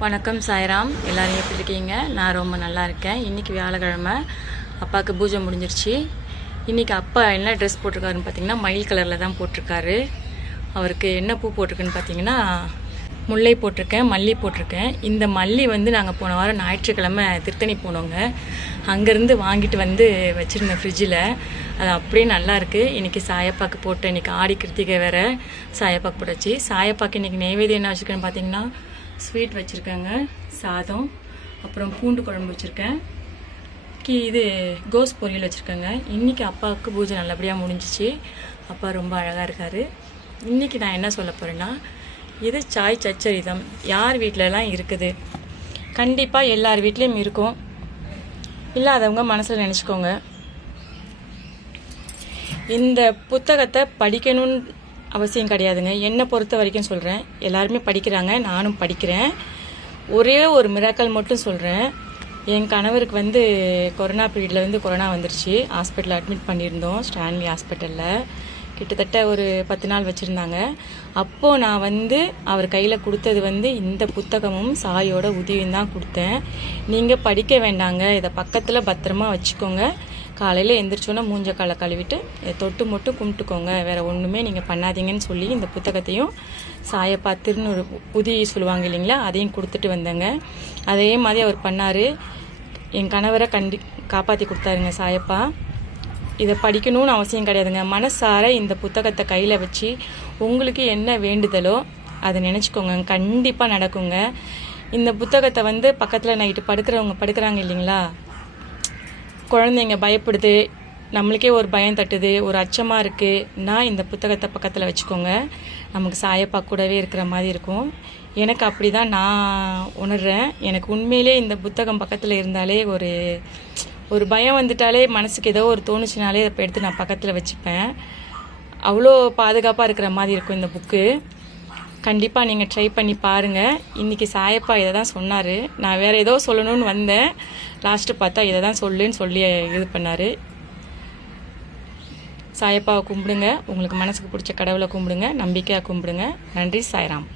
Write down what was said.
வணக்கம் சாய்ராம். எல்லோரும் எப்படி இருக்கீங்க? நான் ரொம்ப நல்லா இருக்கேன். இன்றைக்கி வியாழக்கிழமை, அப்பாவுக்கு பூஜை முடிஞ்சிருச்சு. இன்றைக்கி அப்பா என்ன ட்ரெஸ் போட்டிருக்காருன்னு பார்த்தீங்கன்னா மயில் கலரில் தான் போட்டிருக்காரு. அவருக்கு என்ன பூ போட்டிருக்குன்னு பார்த்தீங்கன்னா முல்லை போட்டிருக்கேன், மல்லி போட்டிருக்கேன். இந்த மல்லி நாங்கள் போன வாரம் ஞாயிற்றுக்கிழமை திருத்தணி போனோங்க. அங்கேருந்து வாங்கிட்டு வச்சுருந்தேன் ஃப்ரிட்ஜில். அது அப்படியே நல்லாயிருக்கு. இன்றைக்கி சாயப்பாக்கு போட்டேன். இன்றைக்கி ஆடி கிருத்திகை வேறு. சாயப்பாக்கு போட்டாச்சு. சாயப்பாக்கு இன்றைக்கி நெய்வேதியம் என்ன வச்சுருக்கேன்னு பார்த்தீங்கன்னா ஸ்வீட் வச்சுருக்கேங்க, சாதம், அப்புறம் பூண்டு குழம்பு வச்சுருக்கேன், இது கோஸ் பொரியல் வச்சுருக்கேங்க. இன்றைக்கி அப்பாவுக்கு பூஜை நல்லபடியாக முடிஞ்சிச்சு. அப்பா ரொம்ப அழகாக இருக்கார். இன்றைக்கி நான் என்ன சொல்ல போகிறேன்னா, இது சாய் சச்சரிதம் யார் வீட்டிலலாம் இருக்குது, கண்டிப்பாக எல்லார் வீட்லேயும் இருக்கும். இல்லாதவங்க மனசில் நினச்சிக்கோங்க. இந்த புத்தகத்தை படிக்கணும்னு அவசியம் கிடையாதுங்க. என்னை பொறுத்த வரைக்கும் சொல்கிறேன், எல்லாருமே படிக்கிறாங்க, நானும் படிக்கிறேன். ஒரே ஒரு மிராக்கல் மட்டும் சொல்கிறேன். என் கணவருக்கு கொரோனா பீரியடில் கொரோனா வந்துருச்சு. ஹாஸ்பிட்டலில் அட்மிட் பண்ணியிருந்தோம், ஸ்டான்லி ஹாஸ்பிட்டலில். கிட்டத்தட்ட ஒரு 10 நாள் வச்சுருந்தாங்க. அப்போது நான் அவர் கையில் கொடுத்தது இந்த புத்தகமும் சாயோட உதவியும் தான் கொடுத்தேன். நீங்கள் படிக்க வேண்டாங்க, இதை பக்கத்தில் பத்திரமா வச்சுக்கோங்க. காலையில் எந்திரிச்சோன்னா மூஞ்ச காலை கழுவிட்டு தொட்டு மட்டும் கும்பிட்டுக்கோங்க, வேறு ஒன்றுமே நீங்கள் பண்ணாதீங்கன்னு சொல்லி இந்த புத்தகத்தையும் சாயப்பா திருநூறு உதி சொல்லுவாங்க இல்லைங்களா, அதையும் கொடுத்துட்டு வந்தேங்க. அதே மாதிரி அவர் பண்ணார். என் கணவரை காப்பாற்றி கொடுத்தாருங்க சாயப்பா. இதை படிக்கணும்னு அவசியம் கிடையாதுங்க. மனசார இந்த புத்தகத்தை கையில் வச்சு உங்களுக்கு என்ன வேண்டுதலோ அதை நினச்சிக்கோங்க, கண்டிப்பாக நடக்குங்க. இந்த புத்தகத்தை பக்கத்தில் நைட்டு படுக்கிறாங்க இல்லைங்களா, குழந்தைங்க பயப்படுது, நம்மளுக்கே ஒரு பயம் தட்டுது, ஒரு அச்சமாக இருக்குது, இந்த புத்தகத்தை பக்கத்தில் வச்சுக்கோங்க. நமக்கு சாயப்பா கூடவே இருக்கிற மாதிரி இருக்கும். எனக்கு அப்படி தான் நான் உணர்கிறேன். எனக்கு உண்மையிலே இந்த புத்தகம் பக்கத்தில் இருந்தாலே ஒரு பயம் வந்துட்டாலே, மனசுக்கு ஏதோ ஒரு தோணுச்சுனாலே அதை எடுத்து நான் பக்கத்தில் வச்சுப்பேன். அவ்வளோ பாதுகாப்பாக இருக்கிற மாதிரி இருக்கும் இந்த புக்கு. கண்டிப்பாக நீங்கள் ட்ரை பண்ணி பாருங்கள். இன்றைக்கி சாயப்பா இதை தான் சொன்னார். நான் வேறு ஏதோ சொல்லணும்னு வந்தேன், லாஸ்ட்டு பார்த்தா இதை தான் சொல்லுன்னு சொல்லி இது பண்ணார். சாயப்பாவை கும்பிடுங்க, உங்களுக்கு மனசுக்கு பிடிச்ச கடவுளை கும்பிடுங்க, நம்பிக்கையாக கும்பிடுங்க. நன்றி சாய்ராம்.